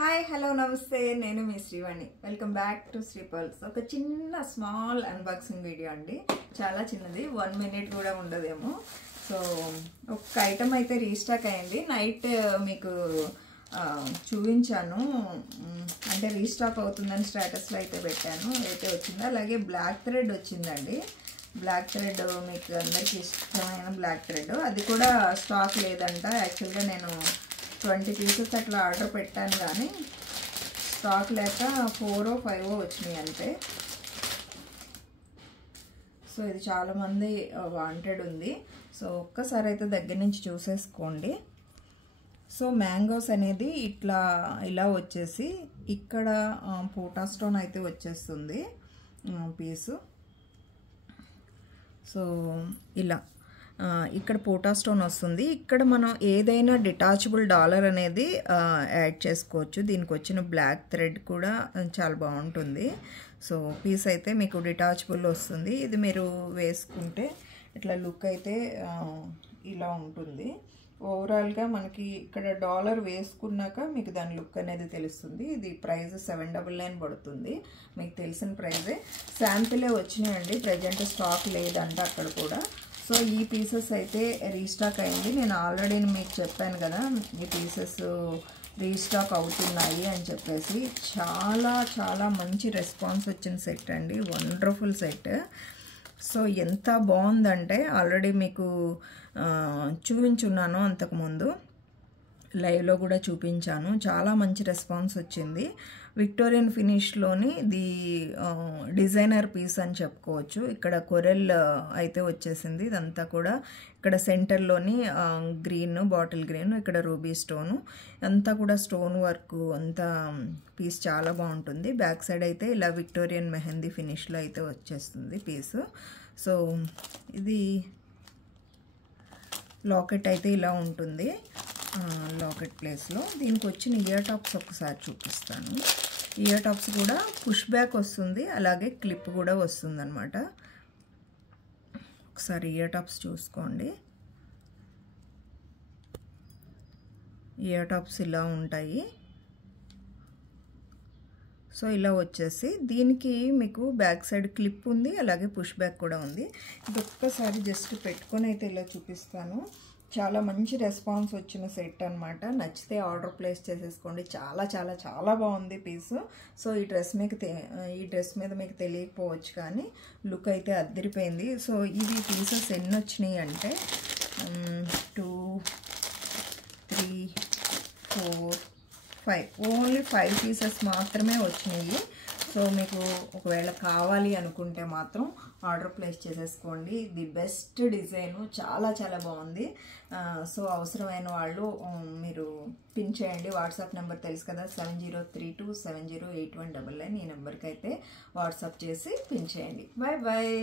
Hi hello నమస్తే నేను మీ Srivani welcome back to Sri Pearls. ఒక చిన్న స్మాల్ అన్బాక్సింగ్ వీడియో అండి, చాలా చిన్నది, 1 minute కూడా ఉండదేమో. సో ఒక ఐటమ్ అయితే రీస్టాక్ అయింది. నైట్ మీకు చూపించాను, అంటే రీస్టాక్ అవుతుందని స్టేటస్లో అయితే పెట్టాను. అయితే వచ్చింది. అలాగే బ్లాక్ థ్రెడ్ వచ్చిందండి. బ్లాక్ థ్రెడ్ మీకు అందరికీ ఇష్టమైన బ్లాక్ థ్రెడ్, అది కూడా స్టాక్ లేదంట. యాక్చువల్గా నేను 20 pieces అట్లా ఆర్డర్ పెట్టాను, కానీ స్టాక్ లేక 4 or 5 వచ్చినాయి అంతే. సో ఇది చాలామంది వాంటెడ్ ఉంది. సో ఒక్కసారి అయితే దగ్గర నుంచి చూసేసుకోండి. సో మ్యాంగోస్ అనేది ఇలా వచ్చేసి ఇక్కడ పోటా స్టోన్ అయితే వచ్చేస్తుంది పీసు. సో ఇలా ఇక్కడ పోటా స్టోన్ వస్తుంది. ఇక్కడ మనం ఏదైనా డిటాచబుల్ డాలర్ అనేది యాడ్ చేసుకోవచ్చు. దీనికి వచ్చిన బ్లాక్ థ్రెడ్ కూడా చాలా బాగుంటుంది. సో పీస్ అయితే మీకు డిటాచబుల్ వస్తుంది. ఇది మీరు వేసుకుంటే ఇట్లా లుక్ అయితే ఇలా ఉంటుంది. ఓవరాల్గా మనకి ఇక్కడ డాలర్ వేసుకున్నాక మీకు దాని లుక్ అనేది తెలుస్తుంది. ఇది ప్రైస్ 799 పడుతుంది, మీకు తెలిసిన ప్రైజే. శాంపిలే వచ్చినాయండి, ప్రజెంట్ స్టాక్ లేదంట అక్కడ కూడా. సో ఈ పీసెస్ అయితే రీస్టాక్ అయింది. నేను ఆల్రెడీ మీకు చెప్పాను కదా, ఈ పీసెస్ రీస్టాక్ అవుతున్నాయి అని చెప్పేసి. చాలా చాలా మంచి రెస్పాన్స్ వచ్చిన సెట్ అండి, వండర్ఫుల్ సెట్. సో ఎంత బాగుందంటే ఆల్రెడీ మీకు చూపించున్నాను, అంతకుముందు లైవ్లో కూడా చూపించాను. చాలా మంచి రెస్పాన్స్ వచ్చింది. విక్టోరియన్ ఫినిష్లోని ది డిజైనర్ పీస్ అని చెప్పుకోవచ్చు. ఇక్కడ కొరెల్ అయితే వచ్చేసింది. ఇదంతా కూడా ఇక్కడ సెంటర్లోని గ్రీన్, బాటిల్ గ్రీన్, ఇక్కడ రూబీ స్టోను, అంతా కూడా స్టోన్ వర్క్, అంతా పీస్ చాలా బాగుంటుంది. బ్యాక్ సైడ్ అయితే ఇలా విక్టోరియన్ మెహందీ ఫినిష్లో అయితే వచ్చేస్తుంది పీసు. సో ఇది లాకెట్ అయితే ఇలా ఉంటుంది, లాకెట్ ప్లేస్లో. దీనికి వచ్చిన ఇయర్ టాప్స్ ఒకసారి చూపిస్తాను. ఇయర్ టాప్స్ కూడా పుష్ బ్యాక్ వస్తుంది, అలాగే క్లిప్ కూడా వస్తుంది అనమాట. ఒకసారి ఇయర్ టాప్స్ చూసుకోండి. ఇయర్ టాప్స్ ఇలా ఉంటాయి. సో ఇలా వచ్చేసి దీనికి మీకు బ్యాక్ సైడ్ క్లిప్ ఉంది, అలాగే పుష్ బ్యాక్ కూడా ఉంది. ఇది ఒక్కసారి జస్ట్ పెట్టుకొని అయితే ఇలా చూపిస్తాను. చాలా మంచి రెస్పాన్స్ వచ్చిన సెట్ అనమాట. నచ్చితే ఆర్డర్ ప్లేస్ చేసేసుకోండి. చాలా చాలా చాలా బాగుంది పీసు. సో ఈ డ్రెస్ మీద మీకు తెలియకపోవచ్చు, కానీ లుక్ అయితే అద్దరిపోయింది. సో ఇవి పీసెస్ ఎన్ని వచ్చినాయి అంటే 2, 3, 4, 5, ఓన్లీ 5 pieces మాత్రమే వచ్చినాయి. సో మీకు ఒకవేళ కావాలి అనుకుంటే మాత్రం ఆర్డర్ ప్లేస్ చేసేసుకోండి. ది బెస్ట్ డిజైను, చాలా చాలా బాగుంది. సో అవసరమైన వాళ్ళు మీరు పిన్ చేయండి. వాట్సాప్ నెంబర్ తెలుసు కదా, 7032708199. ఈ నెంబర్కి అయితే వాట్సాప్ చేసి పిన్ చేయండి. Bye bye.